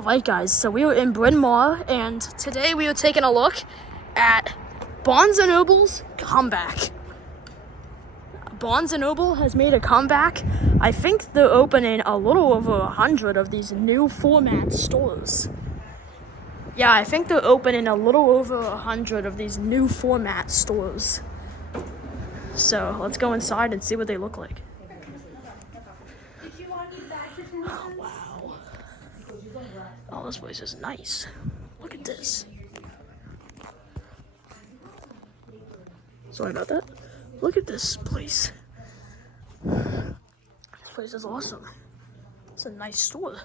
Alright guys, so we were in Bryn Mawr, and today we were taking a look at Barnes & Noble's comeback. Barnes & Noble has made a comeback. I think they're opening a little over 100 of these new format stores. Yeah, I think they're opening a little over 100 of these new format stores. So let's go inside and see what they look like. Oh, wow. Oh, this place is nice. Look at this. Sorry about that. Look at this place. This place is awesome. It's a nice store.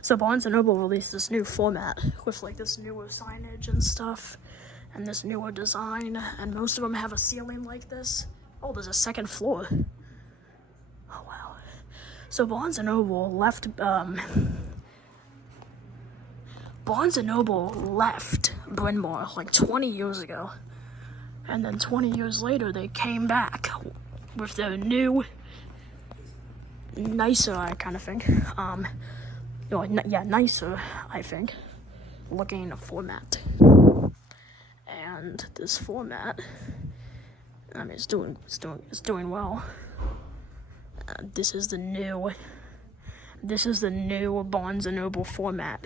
So Barnes & Noble released this new format with like this newer signage and stuff and this newer design, and most of them have a ceiling like this. Oh, there's a second floor. Oh wow. So Barnes & Noble left Bryn Mawr like 20 years ago. And then 20 years later, they came back with their new, nicer, I kind of think, nicer, I think, looking format. And this format, I mean, it's doing well. This is the new Barnes & Noble format.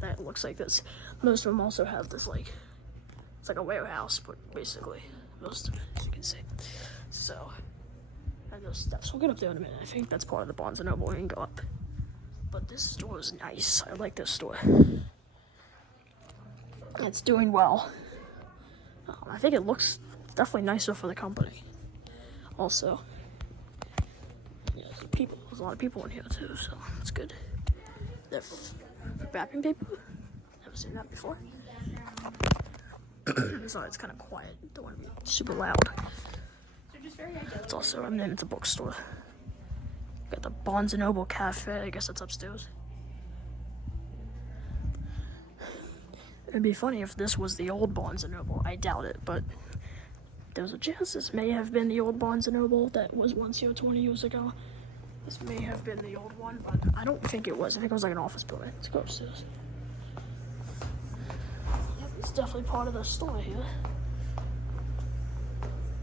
That looks like this. Most of them also have this like, it's like a warehouse, but basically, most of it, as you can see. So, we'll get up there in a minute. I think that's part of the Barnes & Noble. We can go up. But this store is nice. I like this store. It's doing well. I think it looks definitely nicer for the company. Also, yeah, there's a lot of people in here too, so it's good. They're wrapping paper. Never seen that before. Sorry, it's kind of quiet. Don't want to be super loud. It's also, I'm in the bookstore. Got the Barnes & Noble Cafe. I guess that's upstairs. It'd be funny if this was the old Barnes & Noble. I doubt it, but there's a chance this may have been the old Barnes & Noble that was once here 20 years ago. This may have been the old one, but I don't think it was. I think it was like an office building. Let's go upstairs. It's definitely part of the store here.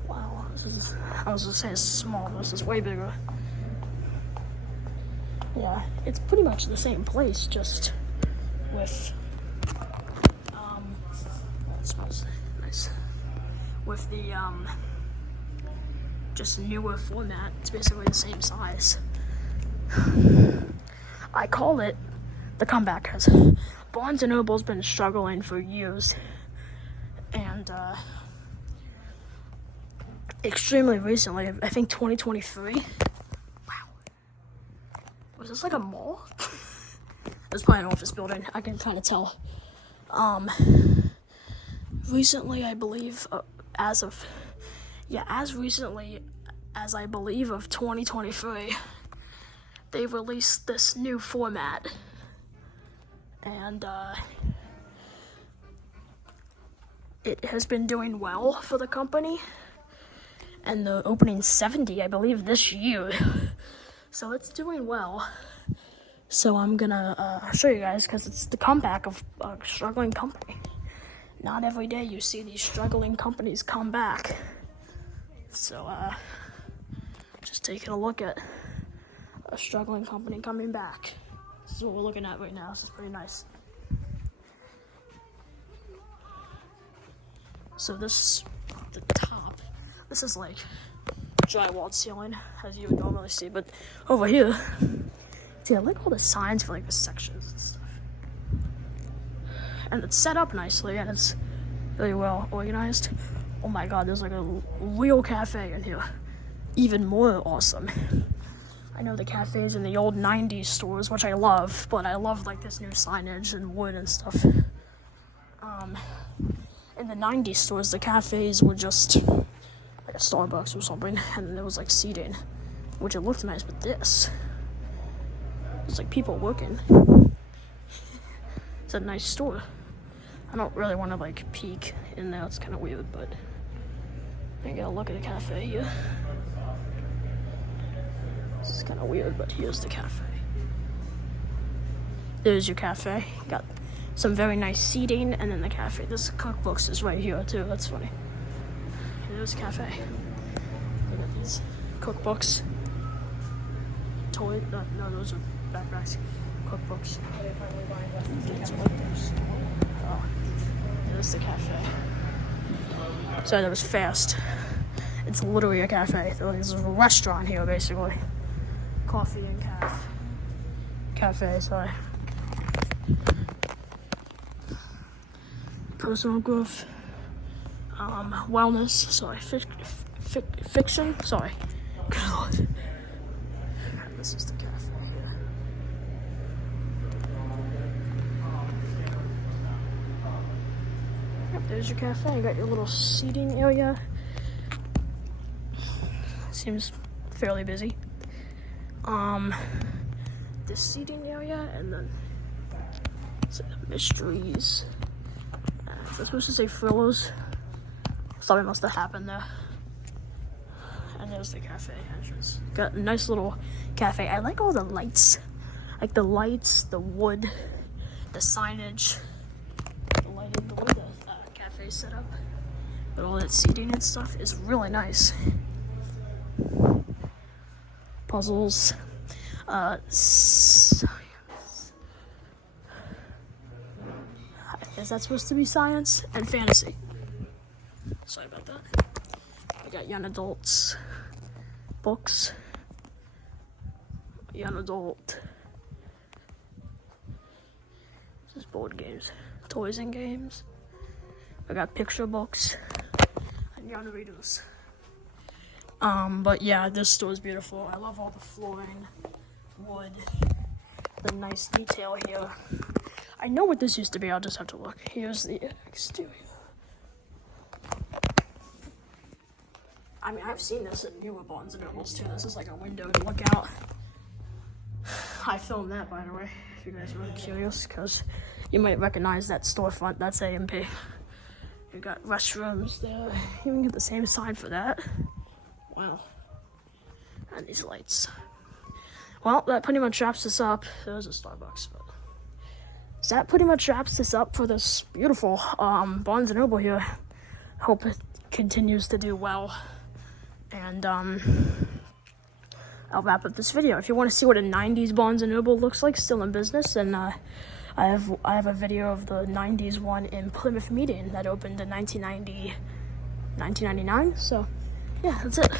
Wow, I was gonna say it's small, this is way bigger. Yeah, it's pretty much the same place, just with, it smells nice. With the, just newer format. It's basically the same size. I call it the comeback because Barnes & Noble's been struggling for years, and extremely recently, I think 2023. Wow. Was this like a mall? It's probably an office building. I can kind of tell. Recently, I believe, as recently as I believe of 2023, they released this new format. And it has been doing well for the company, and they're opening 70, I believe, this year. So it's doing well. So I'm gonna show you guys, because it's the comeback of a struggling company. Not every day you see these struggling companies come back. So just taking a look at a struggling company coming back. This is what we're looking at right now. This is pretty nice. So this, the top, this is like drywalled ceiling, as you would normally see. But over here, see, I like all the signs for like the sections and stuff. And it's set up nicely, and it's really well organized. Oh my god, there's like a real cafe in here. Even more awesome. I know the cafes in the old 90s stores, which I love, but I love like this new signage and wood and stuff. In the 90s stores, the cafes were just like a Starbucks or something, and then there was like seating, which it looked nice, but this, it's like people working. It's a nice store. I don't really want to like peek in there, it's kind of weird, but I get a look at a cafe here. This is kind of weird, but here's the cafe. There's your cafe. Got some very nice seating, and then the cafe. This cookbooks is right here too. That's funny. There's the cafe. Look at these cookbooks. Toy? No, those are backpacks. Cookbooks. Oh, there's the cafe. Sorry, that was fast. It's literally a cafe. There's a restaurant here, basically. Coffee and cafe, sorry. Personal growth. Wellness, sorry. Fiction, sorry. Good Lord. This is the cafe here. Yep, there's your cafe. You got your little seating area. Seems fairly busy. This seating area, and then mysteries. Is that supposed to say Frillos? Something must have happened there. And there's the cafe entrance. Got a nice little cafe. I like all the lights. Like the lights, the wood, the signage, the lighting, the way the cafe set up. But all that seating and stuff is really nice. Puzzles. Is that supposed to be science and fantasy? Sorry about that. I got young adults, books, young adult. This is board games, toys and games. I got picture books and young readers. But yeah, this store is beautiful. I love all the flooring, wood, the nice detail here. I know what this used to be, I'll just have to look. Here's the exterior. I mean, I've seen this at newer Barnes & Nobles too. This is like a window to look out. I filmed that, by the way, if you guys were curious, because you might recognize that storefront. That's A&P. You got restrooms there. You can get the same sign for that. Wow. And these lights. Well, that pretty much wraps this up. There's a Starbucks, but that pretty much wraps this up for this beautiful Barnes & Noble here. Hope it continues to do well. And I'll wrap up this video. If you want to see what a 90s Barnes & Noble looks like, still in business, and I have a video of the 90s one in Plymouth Meeting that opened in 1999. So, yeah, that's it.